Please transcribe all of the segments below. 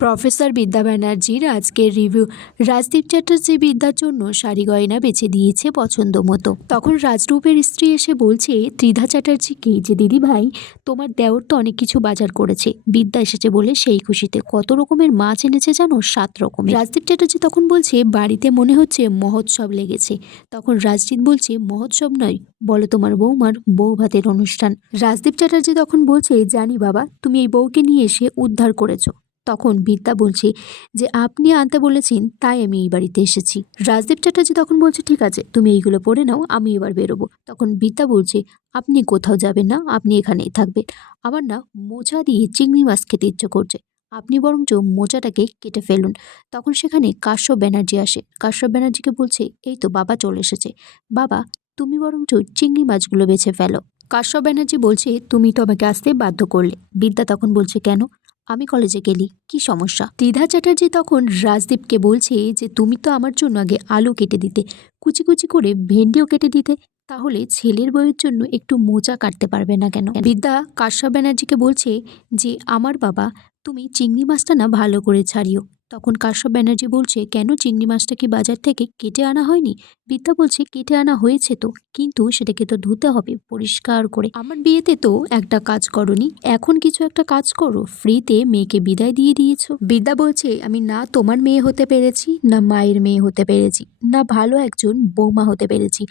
Professor বিদ্যা ব্যানার্জির আজকের রিভিউ। রাজদীপ চ্যাটার্জি বিদ্যার জন্য শাড়ি গয়না বেছে দিয়েছে পছন্দ মতো। তখন রাজরূপের স্ত্রী এসে বলছে ত্রিধা চ্যাটার্জিকে যে দিদি ভাই তোমার দেওর তো অনেক কিছু বাজার করেছে। বিদ্যা এসেছে বলে সেই খুশিতে কত রকমের মাছ এনেছে জানো, 7 রকমের। রাজদীপ চ্যাটার্জি তখন বলছে বাড়িতে মনে হচ্ছে মহোৎসব লেগেছে। তখন রাজদীপ বলছে মহোৎসব নয়, বলো তোমার বৌমার বউ ভাতের অনুষ্ঠান। রাজদীপ চ্যাটার্জি তখন বলছে জানি বাবা, তুমি এই বউকে নিয়ে এসে উদ্ধার করেছো। তখন বিদ্যা বলছে যে আপনি আনতে বলেছেন তাই আমি এই বাড়িতে এসেছি। রাজদীপ চ্যাটার্জি তখন বলছে ঠিক আছে তুমি এইগুলো পরে নাও, আমি এবার বেরোবো। তখন বিদ্যা বলছে আপনি কোথাও যাবেন না, আপনি এখানেই থাকবেন। আমার না মোচা দিয়ে চিংড়ি মাছ খেতে ইচ্ছে করছে, আপনি বরঞ্চ মোচাটাকে কেটে ফেলুন। তখন সেখানে কাশ্যপ ব্যানার্জি আসে। কাশ্যপ ব্যানার্জিকে বলছে এই তো বাবা চলে এসেছে, বাবা তুমি বরঞ্চ চিংড়ি মাছগুলো বেছে ফেলো। কাশ্যপ ব্যানার্জি বলছে তুমি তো আমাকে আসতে বাধ্য করলে। বিদ্যা তখন বলছে কেন, আমি কলেজে গেলি, কি সমস্যা? ত্রিধা চ্যাটার্জি তখন রাজদীপকে বলছে যে তুমি তো আমার জন্য আগে আলু কেটে দিতে, কুচি কুচি করে ভেন্ডিও কেটে দিতে, তাহলে ছেলের বউয়ের জন্য একটু মোচা কাটতে পারবে না কেন? বিদ্যা কাশ্যপ ব্যানার্জিকে বলছে যে আমার বাবা তুমি চিংড়ি মাছটা না ভালো করে ছাড়িও। তখন কাশ্যপ ব্যানার্জি বলছে কেন, চিংড়ি মাছটা কি বাজার থেকে কেটে আনা হয়নি? বিদ্যা বলছে কেটে আনা হয়েছে তো, কিন্তু সেটাকে তো ধুতে হবে পরিষ্কার করে। আমার বিয়েতে তো একটা কাজ করনি, এখন কিছু একটা কাজ করো, ফ্রিতে মেয়েকে বিদায় দিয়ে দিয়েছো। বিদ্যা বলছে আমি না তোমার মেয়ে হতে পেরেছি, না মায়ের মেয়ে হতে পেরেছি, না ভালো একজন বৌমা হতে পেরেছি।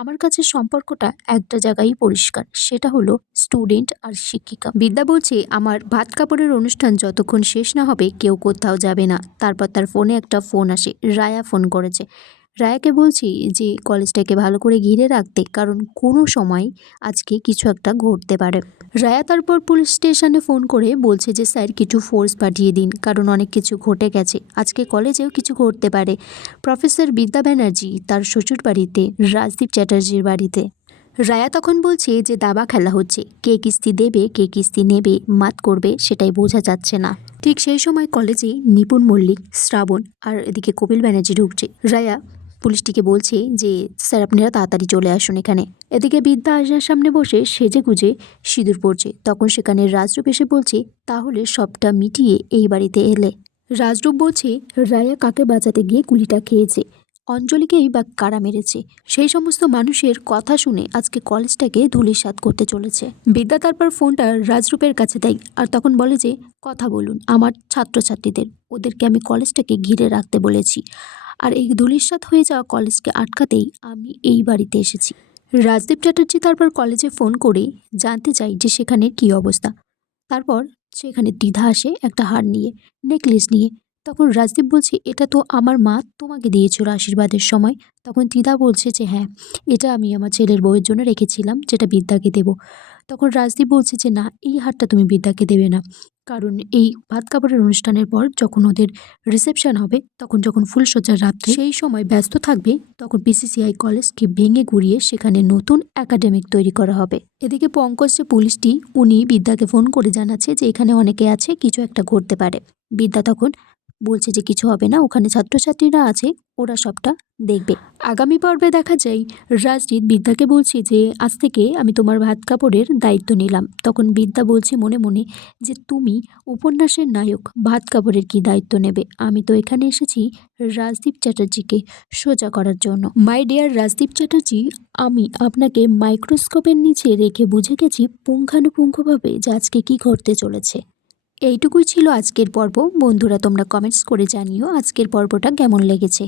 আমার কাছে সম্পর্কটা একটা জায়গায় পরিষ্কার, সেটা হলো স্টুডেন্ট আর শিক্ষিকা। বিদ্যা বলছে আমার ভাত কাপড়ের অনুষ্ঠান যতক্ষণ শেষ না হবে কেউ কোথাও যাবে না। তারপর তার ফোনে একটা ফোন আসে, রায়া ফোন করেছে। রায়াকে বলছি যে কলেজটাকে ভালো করে ঘিরে রাখতে, কারণ কোনো সময় আজকে কিছু একটা ঘটতে পারে। রায়া তারপর পুলিশ স্টেশনে ফোন করে বলছে যে স্যার কিছু ফোর্স পাঠিয়ে দিন, কারণ অনেক কিছু ঘটে গেছে, আজকে কলেজেও কিছু ঘটতে পারে। প্রফেসর বিদ্যা ব্যানার্জি তার শ্বশুর বাড়িতে, রাজদীপ চ্যাটার্জির বাড়িতে। রায়া তখন বলছে যে দাবা খেলা হচ্ছে, কে কিস্তি দেবে কে কিস্তি নেবে মাত করবে সেটাই বোঝা যাচ্ছে না। ঠিক সেই সময় কলেজে নিপুণ মল্লিক, শ্রাবণ আর এদিকে কপিল ব্যানার্জি ঢুকছে। রায়া পুলিশটিকে বলছে যে স্যার আপনারা তাড়াতাড়ি চলে আসুন এখানে। এদিকে বিদ্যা আয়নার সামনে বসে সেজে গুজে সিঁদুর পড়ছে। তখন সেখানে রাজরূপ এসে বলছে তাহলে সবটা মিটিয়ে এই বাড়িতে এলে। রাজরূপ বলছে রায়া কাকে বাঁচাতে গিয়ে গুলিটা খেয়েছে, অঞ্জলিকেই বা কারা মেরেছে। সেই সমস্ত মানুষের কথা শুনে আজকে কলেজটাকে ধূলিসাৎ করতে চলেছে। বিদ্যা তারপর ফোনটা রাজরূপের কাছে দেয় আর তখন বলে যে কথা বলুন আমার ছাত্রছাত্রীদের, ওদেরকে আমি কলেজটাকে ঘিরে রাখতে বলেছি, আর এই ধূলিসাৎ হয়ে যাওয়া কলেজকে আটকাতেই আমি এই বাড়িতে এসেছি। রাজদীপ চ্যাটার্জি তারপর কলেজে ফোন করে জানতে চাই যে সেখানে কি অবস্থা। তারপর সেখানে দ্বিধা আসে একটা হার নিয়ে, নেকলেস নিয়ে। তখন রাজদীপ বলছে এটা তো আমার মা তোমাকে দিয়েছিল আশীর্বাদের সময়। তখন দ্বিধা বলছে যে হ্যাঁ, এটা আমি আমার ছেলের বউয়ের জন্য রেখেছিলাম, যেটা বিদ্যাকে দেব। তখন রাজদীপ বলছে যে না, এই হারটা তুমি বিদ্যাকে দেবে না, কারণ এই ভাত কাপড়ের অনুষ্ঠানের পর যখন ওদের রিসেপশন হবে, তখন যখন ফুলসজ্জার রাত্রে সেই সময় ব্যস্ত থাকবে, তখন বিসিসিআই কলেজকে ভেঙে গুড়িয়ে সেখানে নতুন একাডেমিক তৈরি করা হবে। এদিকে পঙ্কজ যে পুলিশটি, উনি বিদ্যাকে ফোন করে জানাচ্ছে যে এখানে অনেকে আছে, কিছু একটা ঘটতে পারে। বিদ্যা তখন বলছে যে কিছু হবে না, ওখানে ছাত্রছাত্রীরা আছে, ওরা সবটা দেখবে। আগামী পর্বে দেখা যায় রাজদীপ বিদ্যাকে বলছে যে আজ থেকে আমি তোমার ভাত কাপড়ের দায়িত্ব নিলাম। তখন বিদ্যা বলছে মনে মনে যে তুমি উপন্যাসের নায়ক, ভাত কাপড়ের কি দায়িত্ব নেবে? আমি তো এখানে এসেছি রাজদীপ চ্যাটার্জিকে সোজা করার জন্য। মাই ডিয়ার রাজদীপ চ্যাটার্জি, আমি আপনাকে মাইক্রোস্কোপের নিচে রেখে বুঝে গেছি পুঙ্খানুপুঙ্খভাবে যে আজকে কি ঘটতে চলেছে। এইটুকুই ছিল আজকের পর্ব। বন্ধুরা তোমরা কমেন্টস করে জানিও আজকের পর্বটা কেমন লেগেছে।